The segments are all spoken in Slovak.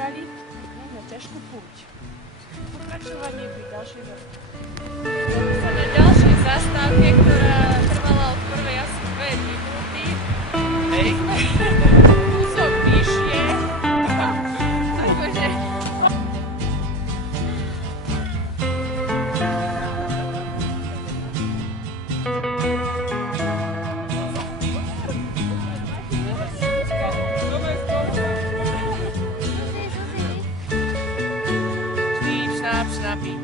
vybrali na ťažkú púť. Pokračovanie pri ďalšej zastávke. Na ďalšej zastávke, ktorá trvala od prvej asi 2 minúty. Hej. Kúsok vyššie. Takže... Šnápi.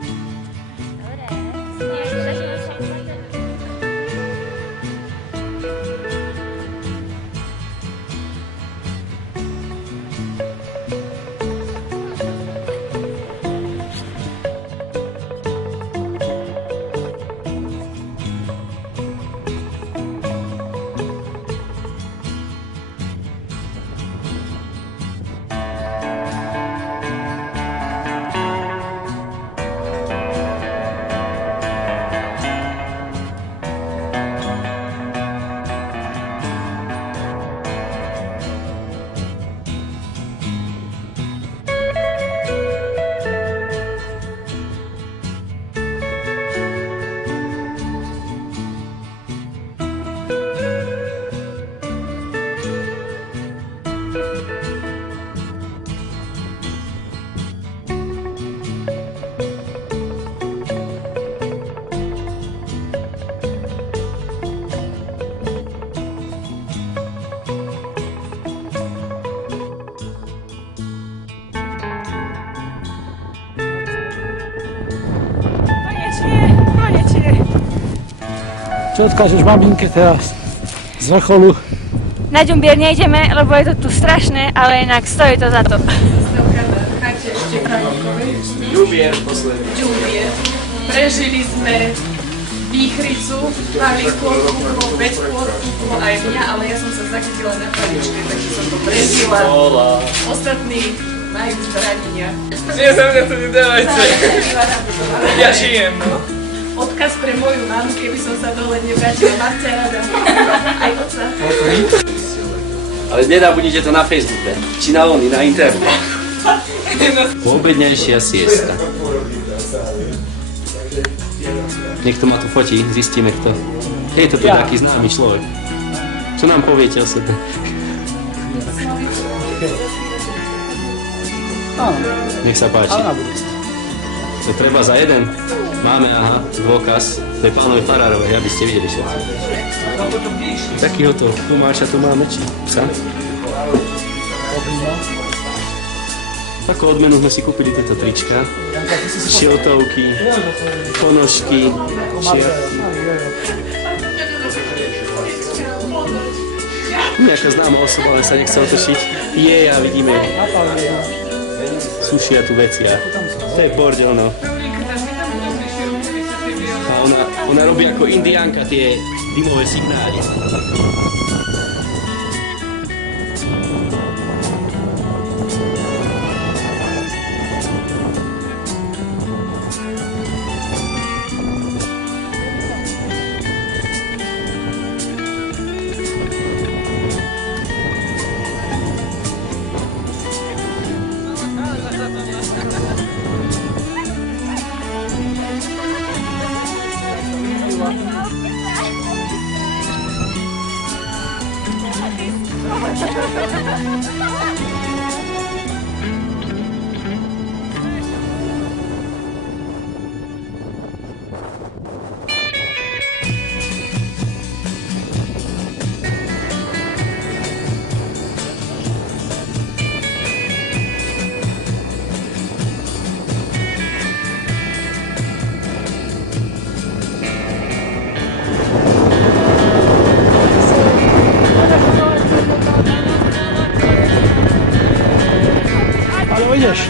Čo odkážeš maminke teraz z vrcholu? Na Ďumbier nejdeme, lebo je to tu strašné, ale inak stojí to za to. Ďumbier posledný. Ďumbier. Prežili sme výchricu, mali kôrku, bez kôrku, aj mňa, ale ja som sa zachytila na paličke, takže som to prežila. Ostatní majú zranenia. Nie, za mňa to nedávajte. Ja žijem, no. Odkaz pre moju mamu, keby som sa dole nevrátila, mám ťa rada. Aj oca. Ale nedabudnite to na Facebooke, či na Oni, na internet. Poobedňajšia siesta. Niekto ma tu fotí, zistíme kto. Je to tu taký známy človek. Čo nám poviete o sebe? Nech sa páči. To treba za jeden. Máme, aha, dôkaz. To je pánovi Farárovej, aby ste videli všetko. Takýhoto Tomáša tu máme, či psa? Ako odmenu sme si kúpili tieto trička. Šiltovky, ponožky, šiatky. Nejaká známa osoba, ale sa nechce otočiť. Je a vidíme. Sušia tu veci a to je bordel, no. A ona robí ako indiánka tie dymové signály. Ideš?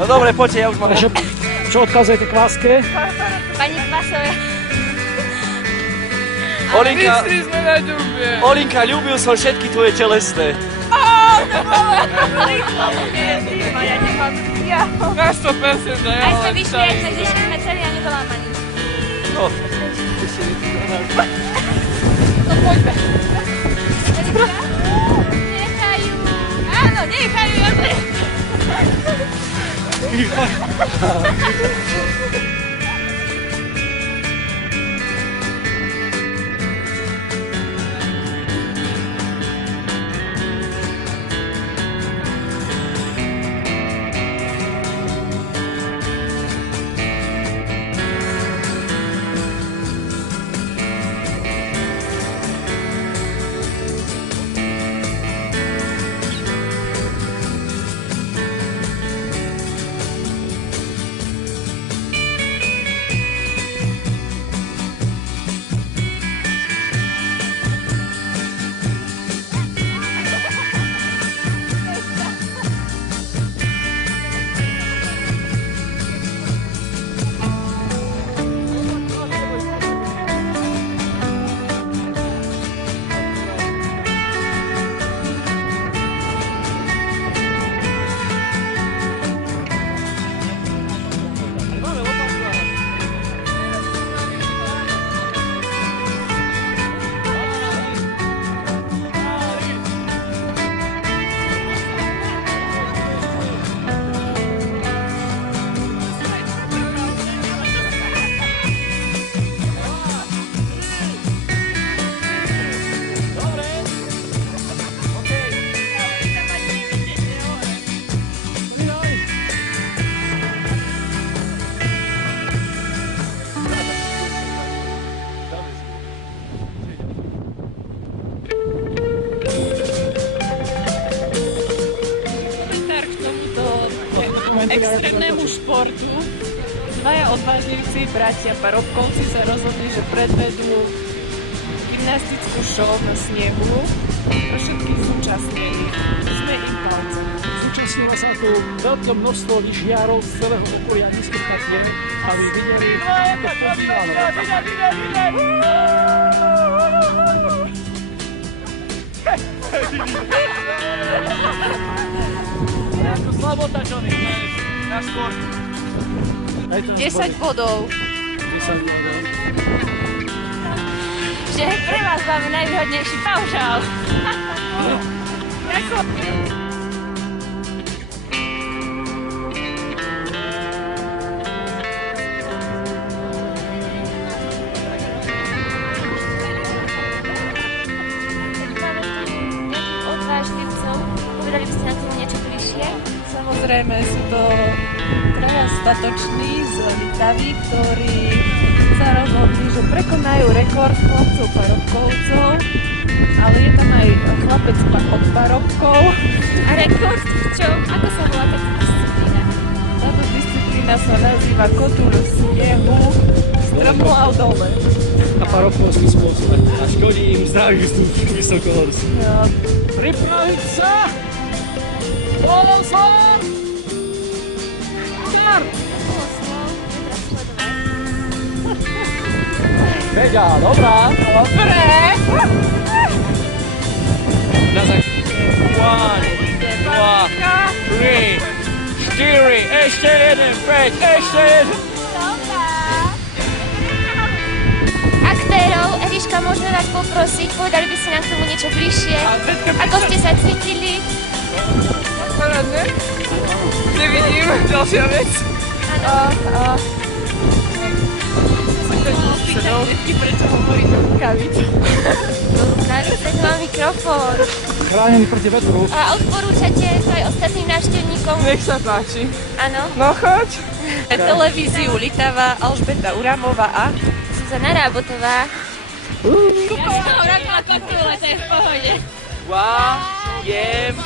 No dobre, poďte, ja už mám... Čo odkazujete k láske? Pani Kvasové. Olinka, Vyšli sme na Ďumbier. Olinka, ľúbil som všetky tvoje telesné. Ja nemám. Na 100%, Aj sme vyšli, aj sme zišli sme celý a nedolámaní. No. No poďme. Nechajú. Extrémnemu športu dvaja odvážnejúci bratia Parobkovci sa rozhodli, že predvedú gymnastickú show na snehu pre všetkých zúčastnených. Sme im palcem. Zúčastnilo sa tu veľké množstvo lyžiarov z celého okolia Nízkych Tatier, aby videli to podívalo. Ako slabota, Johnny, na šport. 10 bodov. 10 bodov. Že pre vás máme najvýhodnejší paušál. Povedali by ste na tomu niečo bližšie? Samozrejme sú to traja statoční z Litavy, ktorí sa rozhodli, že prekonajú rekord chlapcov Parobkovcov, ale je tam aj chlapec od Parobkov. A rekord v čom? Ako sa volá táto disciplína? Táto disciplína sa nazýva kotúľ snehu s trmlou dole. A parobkovský spôsob. A škodí im zdraví vysokohorský. Pripraviť sa! Pozor! Start! Veďa, dobrá! Dobre! Na základ. 1, 2, 3, 4, ešte jeden, 5, ešte jeden. Aktérov, Eliška, môžeme vás poprosiť, povedali by ste nám k tomu niečo bližšie? Ako ste sa cítili? Parádne. Nevidím, ďalšia vec. Áno. Prečo hovorí do rukavic? Do rukavic, preto mám mikrofón. Chránený proti vetru. A odporúčate to aj ostatným návštevníkom? Nech sa páči. Áno. No choď. Televíziu Litava, Alžbeta Uramová a Zuzana Rábotová. Ja som robila kontrole, to je v pohode. YMCA.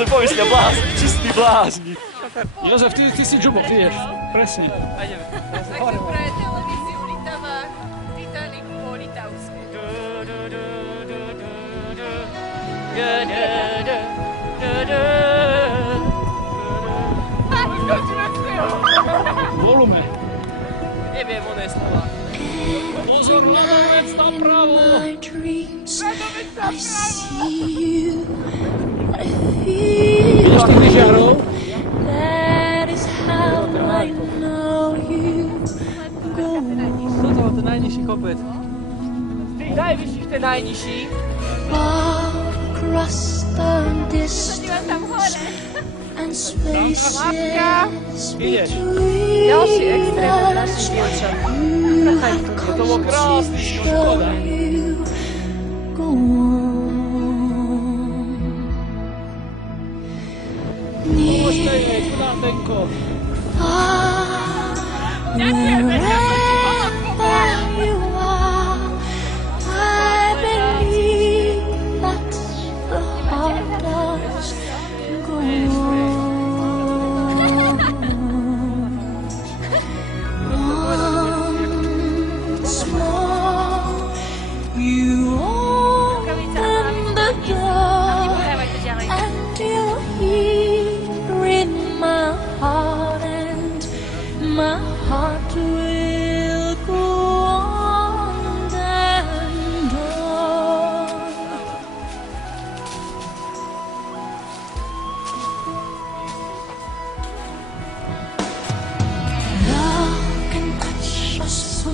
To povieš, blázni, čistý blázni. Jozef, ty si džubo, ty ješ. Presne. Takže pre televíziu Litava Titanic po litavsky. Volume. Neviem oné slova. Pozor, ľadovec napravo. Vidíš tých lyžiarov? Toto je ten najnižší kopec. Z tých najvyšších ten najnižší. Ideš. Ďalší extrém od našich dievčat. To bolo krásne, škoda. Poštejme, tu na ten kop.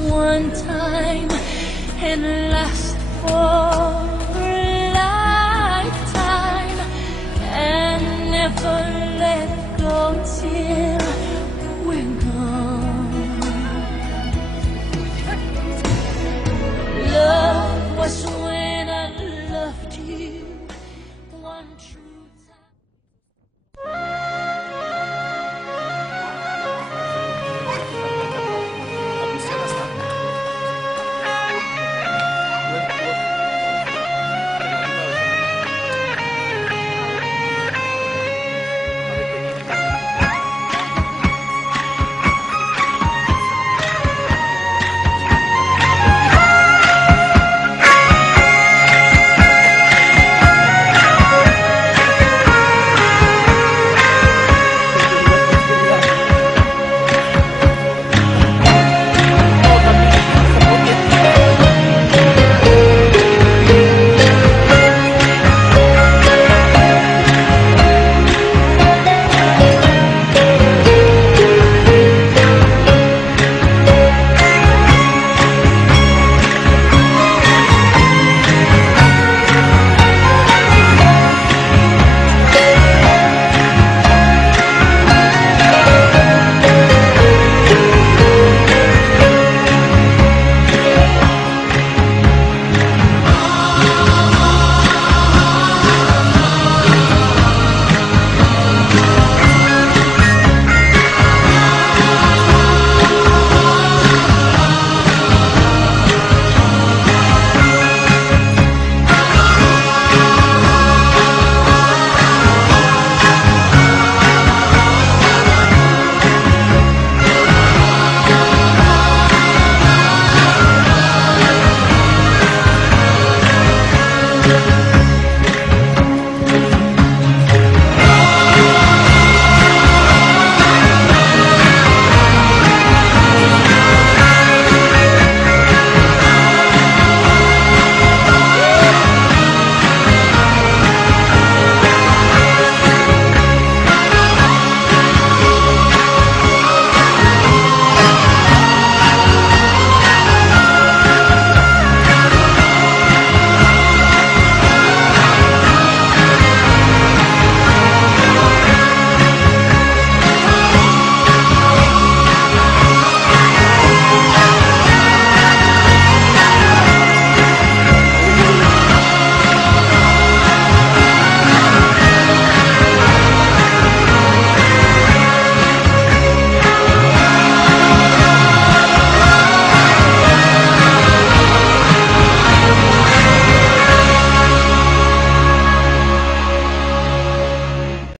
One time and last for a lifetime and never let go till